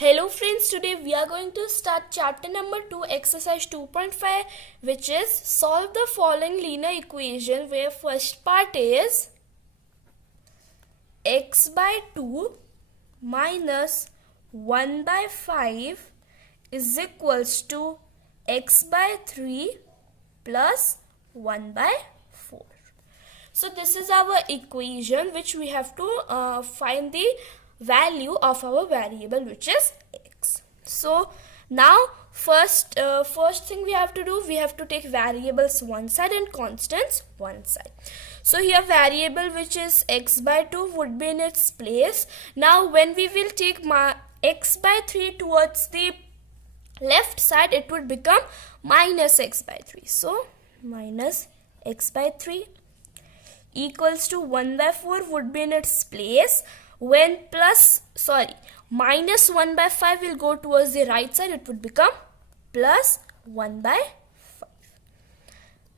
Hello friends, today we are going to start chapter number 2 exercise 2.5, which is solve the following linear equation, where first part is x by 2 minus 1 by 5 is equals to x by 3 plus 1 by 4. So this is our equation which we have to find the value of our variable, which is x. So now first thing we have to do, we have to take variables one side and constants one side. So here variable which is x by 2 would be in its place. Now when we will take x by 3 towards the left side, it would become minus x by 3. So minus x by 3 equals to 1 by 4 would be in its place. When minus 1 by 5 will go towards the right side, it would become plus 1 by 5.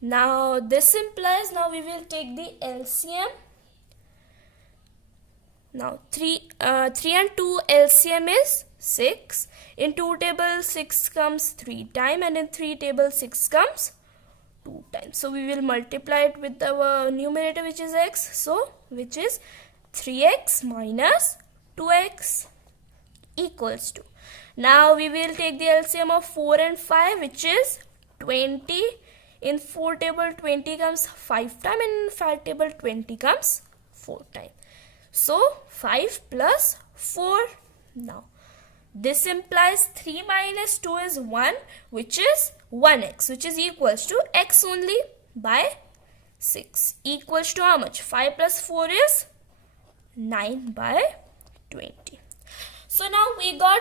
Now this implies, now we will take the LCM. Now 3 and 2 LCM is 6. In 2 table 6 comes 3 times, and in 3 table 6 comes 2 times. So we will multiply it with our numerator, which is x. So which is 3x minus 2x equals to. Now we will take the LCM of 4 and 5, which is 20. In 4 table 20 comes 5 times, and in 5 table 20 comes 4 times. So 5 plus 4. Now this implies 3 minus 2 is 1, which is 1x, which is equals to x only by 6, equals to how much? 5 plus 4 is 9 by 20. So now we got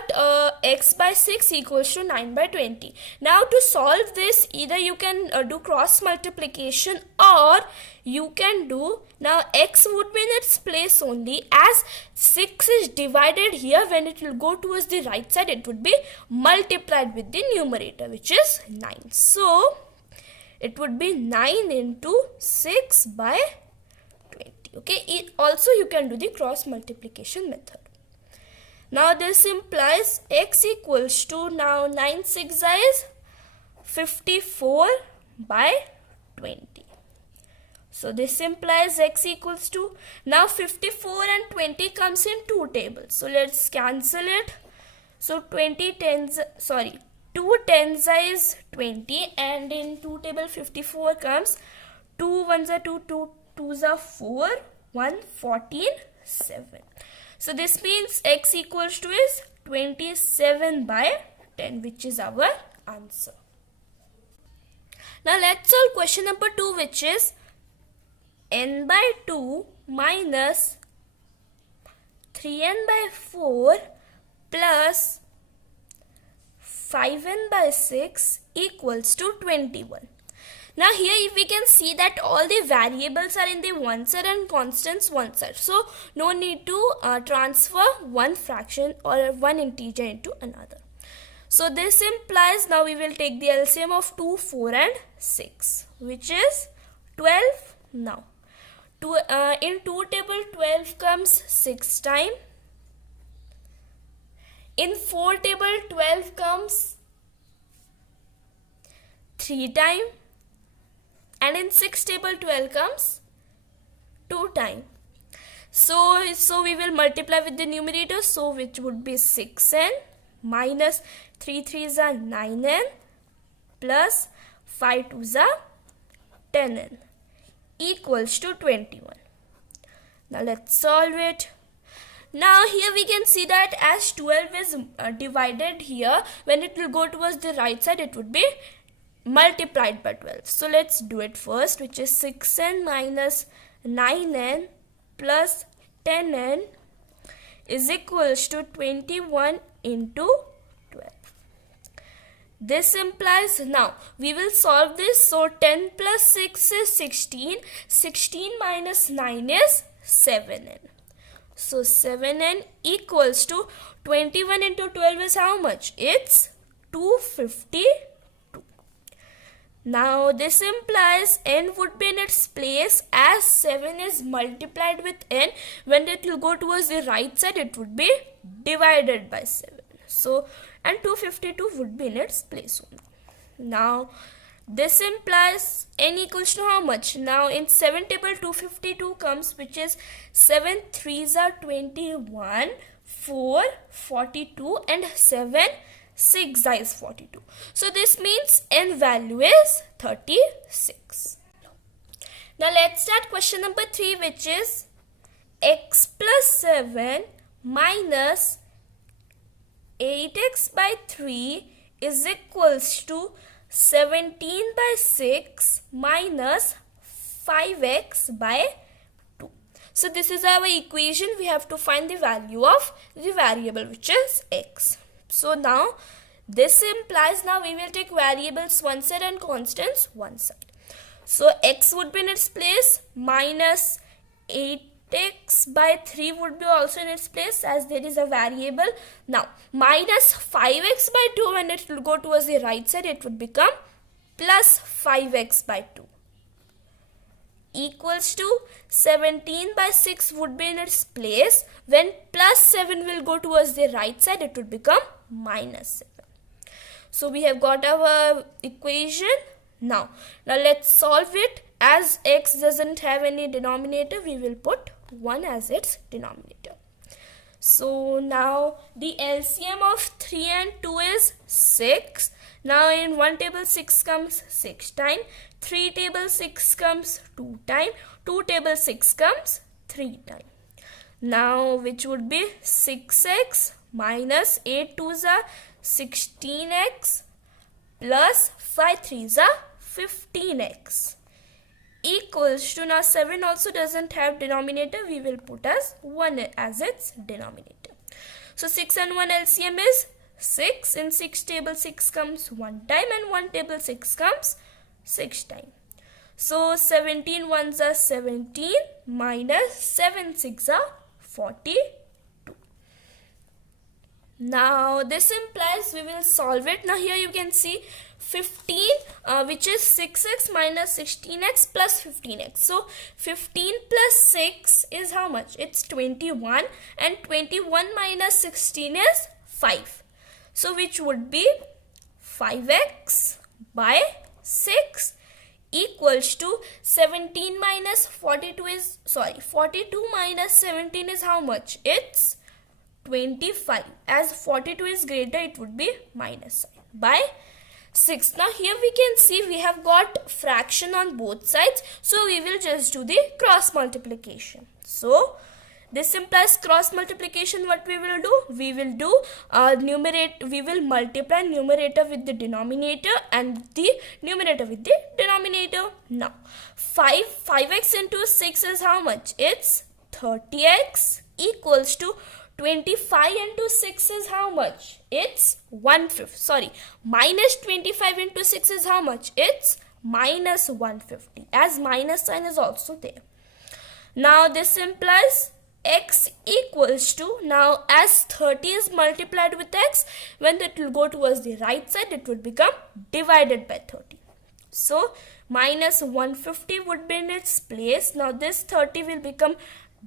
x by 6 equals to 9 by 20. Now to solve this, either you can do cross multiplication, or you can do, now x would be in its place only, as 6 is divided here. When it will go towards the right side, it would be multiplied with the numerator, which is 9. So it would be 9 into 6 by 20. Okay, also you can do the cross multiplication method. Now this implies x equals to, now 9 6 is 54 by 20. So this implies x equals to, now 54 and 20 comes in 2 tables. So let's cancel it. So 2 tens is 20, and in 2 table 54 comes 2 ones are 2, 2 twos are 4, 1 14 7. So this means x equals to is 27 by 10, which is our answer. Now let's solve question number 2, which is n by 2 minus 3n by 4 plus 5n by 6 equals to 21. Now here if we can see that all the variables are in the one side and constants one side. So no need to transfer one fraction or one integer into another. So this implies, now we will take the LCM of 2, 4 and 6, which is 12. Now in 2 table 12 comes 6 times. In 4 table 12 comes 3 times. And in 6 table 12 comes 2 times. So we will multiply with the numerator, so which would be 6n minus 3 3s are 9n plus 5 2s are 10n equals to 21. Now let's solve it. Now here we can see that as 12 is divided here, when it will go towards the right side, it would be multiplied by 12. So let's do it first, which is 6n minus 9n plus 10n is equals to 21 into 12. This implies, now we will solve this. So 10 plus 6 is 16. 16 minus 9 is 7n. So 7n equals to 21 into 12 is how much? It's 250. Now this implies n would be in its place, as 7 is multiplied with n. When it will go towards the right side, it would be divided by 7. So, and 252 would be in its place only. Now, this implies n equals to how much? Now, in 7 table 252 comes, which is 7 3s are 21, 4 42 and 7 6 is 42. So, this means n value is 36. Now, let's start question number 3, which is x plus 7 minus 8x by 3 is equals to 17 by 6 minus 5x by 2. So this is our equation. We have to find the value of the variable, which is x. So now this implies, now we will take variables one side and constants one side. So x would be in its place, minus 8x by 3 would be also in its place as there is a variable. Now minus 5x by 2, when it will go towards the right side, it would become plus 5x by 2 equals to 17 by 6 would be in its place. When plus 7 will go towards the right side, it would become minus 7. So we have got our equation. Now let's solve it. As x doesn't have any denominator, we will put 1 as its denominator. So now the LCM of 3 and 2 is 6. Now in 1 table 6 comes 6 times, 3 table 6 comes 2 times, 2 table 6 comes 3 times. Now which would be 6x minus 8 2s are 16x plus 5 3s are 15x equals to, now 7 also doesn't have denominator, we will put as 1 as its denominator. So 6 and 1 LCM is 6. In 6 table 6 comes 1 time and 1 table 6 comes 6 times. So 17 ones are 17 minus 7 6 are 42. Now this implies we will solve it. Now here you can see 15 which is 6x minus 16x plus 15x. So 15 plus 6 is how much? It's 21 and 21 minus 16 is 5. So which would be 5x by 6 equals to 17 minus 42 is, 42 minus 17 is how much? It's 25. As 42 is greater, it would be minus sign by 6. Now here we can see we have got fraction on both sides. So we will just do the cross multiplication. So this implies cross multiplication. What we will do? We will do we will multiply numerator with the denominator and the numerator with the denominator. Now 5x into 6 is how much? It's 30x equals to 25 into 6 is how much? It's 1/5. Minus 25 into 6 is how much? It's minus 150. As minus sign is also there. Now this implies x equals to, now as 30 is multiplied with x, when it will go towards the right side, it would become divided by 30. So minus 150 would be in its place. Now this 30 will become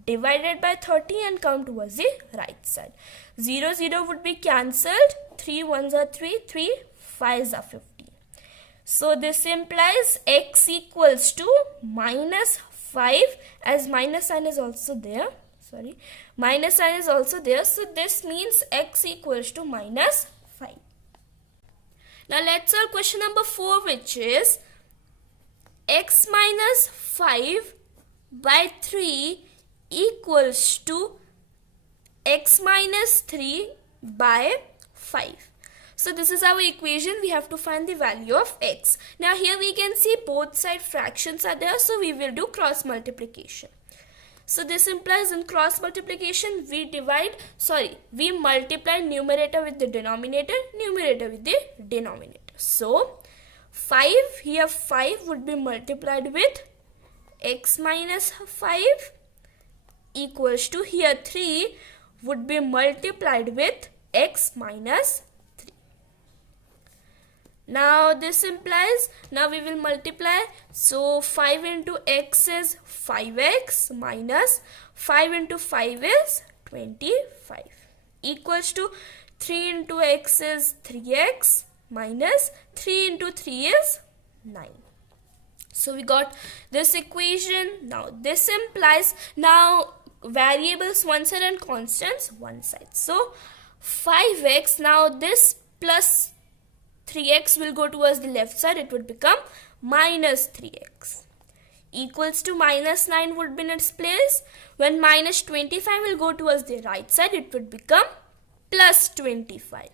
divided by 30 and come towards the right side. 0 0 would be cancelled. 3 1s are 3, 3 5s are 15. So this implies x equals to minus 5, as minus sign is also there. Minus sign is also there. So this means x equals to minus 5. Now let's solve question number 4, which is x minus 5 by 3 equals to x minus 3 by 5. So this is our equation. We have to find the value of x. Now here we can see both side fractions are there. So we will do cross multiplication. So this implies in cross multiplication we multiply numerator with the denominator, numerator with the denominator. So 5, here 5 would be multiplied with x minus 5 equals to, here 3 would be multiplied with x minus 3. Now this implies, now we will multiply. So 5 into x is 5x minus 5 into 5 is 25 equals to 3 into x is 3x minus 3 into 3 is 9. So we got this equation. Now this implies, now variables one side and constants one side. So 5x, now this plus 3x will go towards the left side. It would become minus 3x. Equals to minus 9 would be in its place. When minus 25 will go towards the right side, it would become plus 25.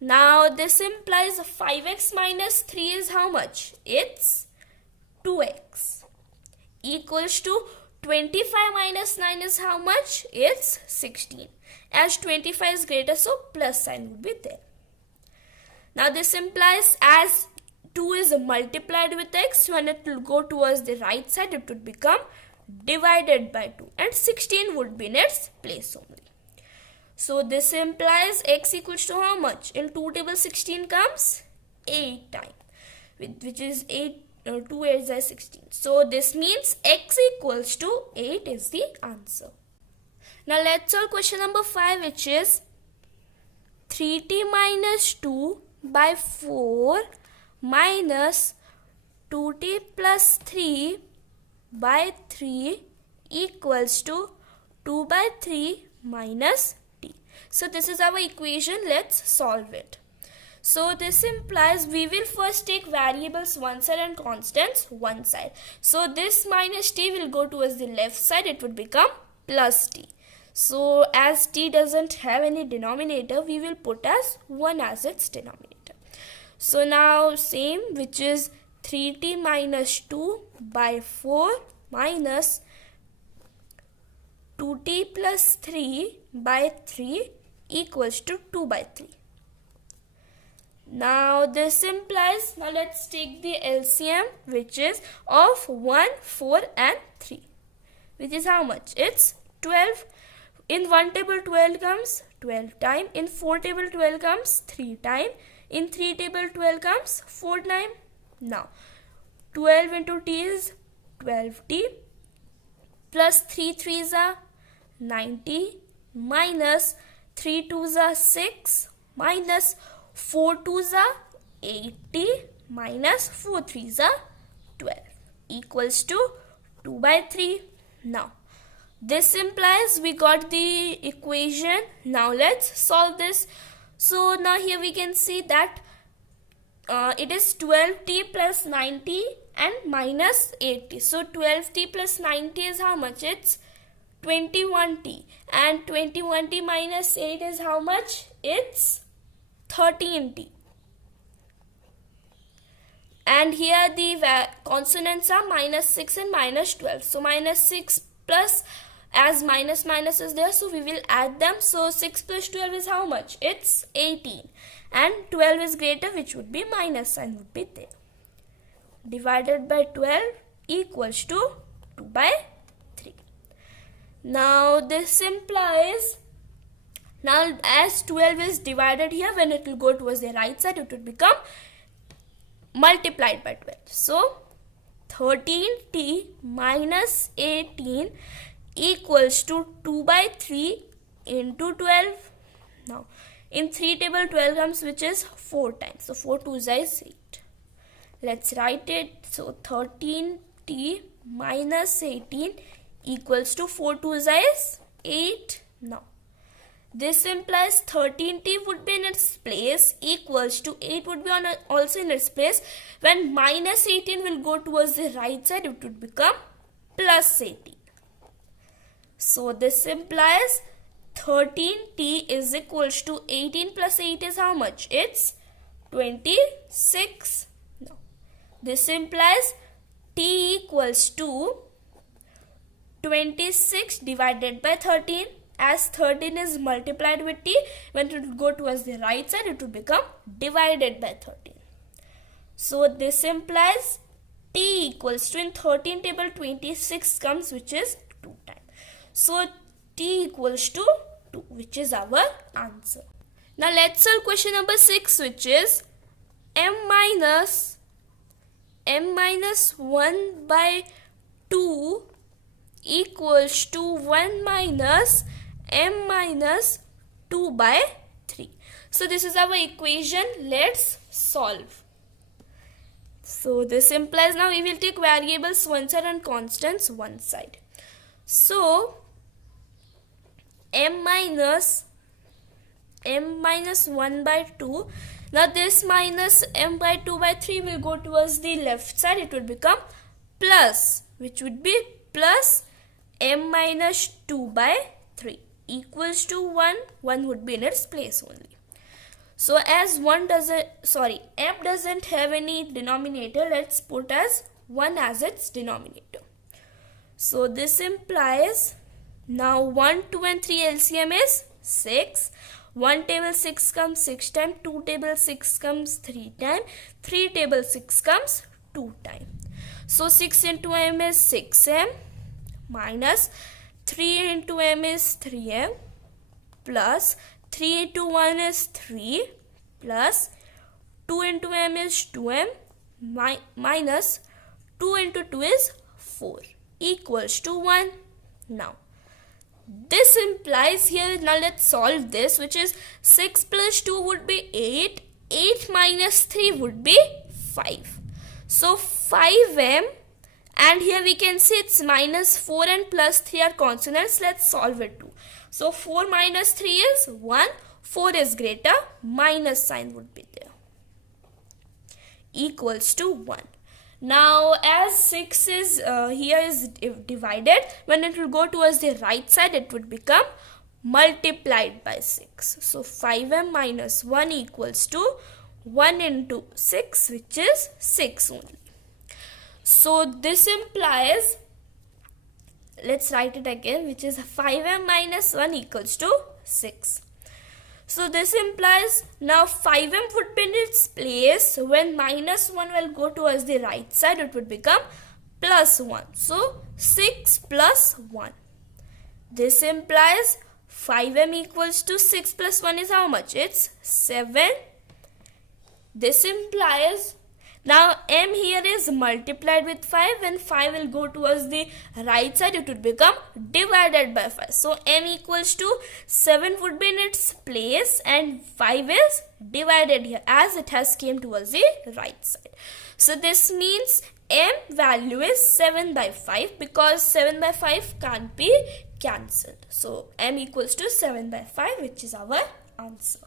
Now this implies 5x minus 3 is how much? It's 2x. Equals to 25 minus 9 is how much? It's 16. As 25 is greater, so plus sign would be there. Now this implies as 2 is multiplied with x, when it will go towards the right side, it would become divided by 2. And 16 would be in its place only. So this implies x equals to how much? In 2 table 16 comes 8 times, which is 8, 2 8s are 16. So this means x equals to 8 is the answer. Now let's solve question number 5, which is 3t minus 2 by 4 minus 2t plus 3 by 3 equals to 2 by 3 minus t. So this is our equation. Let's solve it. So this implies we will first take variables one side and constants one side. So this minus t will go towards the left side. It would become plus t. So as t doesn't have any denominator, we will put as 1 as its denominator. So now same, which is 3t minus 2 by 4 minus 2t plus 3 by 3 equals to 2 by 3. Now this implies, now let's take the LCM, which is of 1, 4 and 3, which is how much? It's 12. In 1 table 12 comes 12 times. In 4 table 12 comes 3 times. In 3 table 12 comes 4 times. Now 12 into t is 12t plus 3 3s are 90 minus 3 2s are 6 minus 4 2s are 80 minus 4 3s are 12 equals to 2 by 3. Now this implies we got the equation. Now let's solve this. So now here we can see that it is 12t plus 90 and minus 80. So 12t plus 90 is how much? It's 21t. And 21t minus 8 is how much? It's 13t. And here the consonants are minus 6 and minus 12. So minus 6 plus, as minus minus is there, so we will add them. So 6 plus 12 is how much? It's 18. And 12 is greater, which would be minus sign would be there. Divided by 12 equals to 2 by 3. Now this implies, now as 12 is divided here, when it will go towards the right side, it would become multiplied by 12. So 13t minus 18 equals to 2 by 3 into 12. Now in 3 table 12 comes, which is 4 times. So 4 2s is 8. Let's write it. So 13t minus 18 equals to 4 2s is 8. Now this implies 13t would be in its place, equals to 8 would be also in its place. When minus 18 will go towards the right side, it would become plus 18. So this implies 13t is equals to 18 plus 8 is how much? It's 26. Now this implies t equals to 26 divided by 13. As 13 is multiplied with t, when it will go towards the right side, it will become divided by 13. So this implies t equals to, in 13 table 26 comes, which is 2 times. So t equals to 2, which is our answer. Now let's solve question number 6, which is m minus 1 by 2 equals to 1 minus m minus 2 by 3. So this is our equation. Let's solve. So this implies now we will take variables one side and constants one side. So m minus 1 by 2. Now this minus m by 2 by 3 will go towards the left side. It would become plus, which would be plus m minus 2 by 3 equals to 1. 1 would be in its place only. So as m doesn't have any denominator, let's put as 1 as its denominator. So this implies now 1, 2 and 3 LCM is 6. 1 table 6 comes 6 times, 2 table 6 comes 3 times, 3 table 6 comes 2 times. So 6 into m is 6m minus 3 into m is 3m plus 3 into 1 is 3 plus 2 into m is 2m minus 2 into 2 is 4 equals to 1. Now this implies here, now let's solve this, which is 6 plus 2 would be 8. 8 minus 3 would be 5. So 5m, and here we can see it's minus 4 and plus 3 are consonants. Let's solve it too. So 4 minus 3 is 1. 4 is greater, minus sign would be there. Equals to 1. Now as 6 is here is divided, when it will go towards the right side, it would become multiplied by 6. So 5m minus 1 equals to 1 into 6, which is 6 only. So this implies, let's write it again, which is 5m minus 1 equals to 6. So this implies now 5m would be in its place. When minus 1 will go towards the right side, it would become plus 1. So 6 plus 1. This implies 5m equals to 6 plus 1 is how much? It's 7. This implies now m here is multiplied with 5. When 5 will go towards the right side, it would become divided by 5. So m equals to 7 would be in its place and 5 is divided here as it has came towards the right side. So this means m value is 7 by 5 because 7 by 5 can't be cancelled. So m equals to 7 by 5, which is our answer.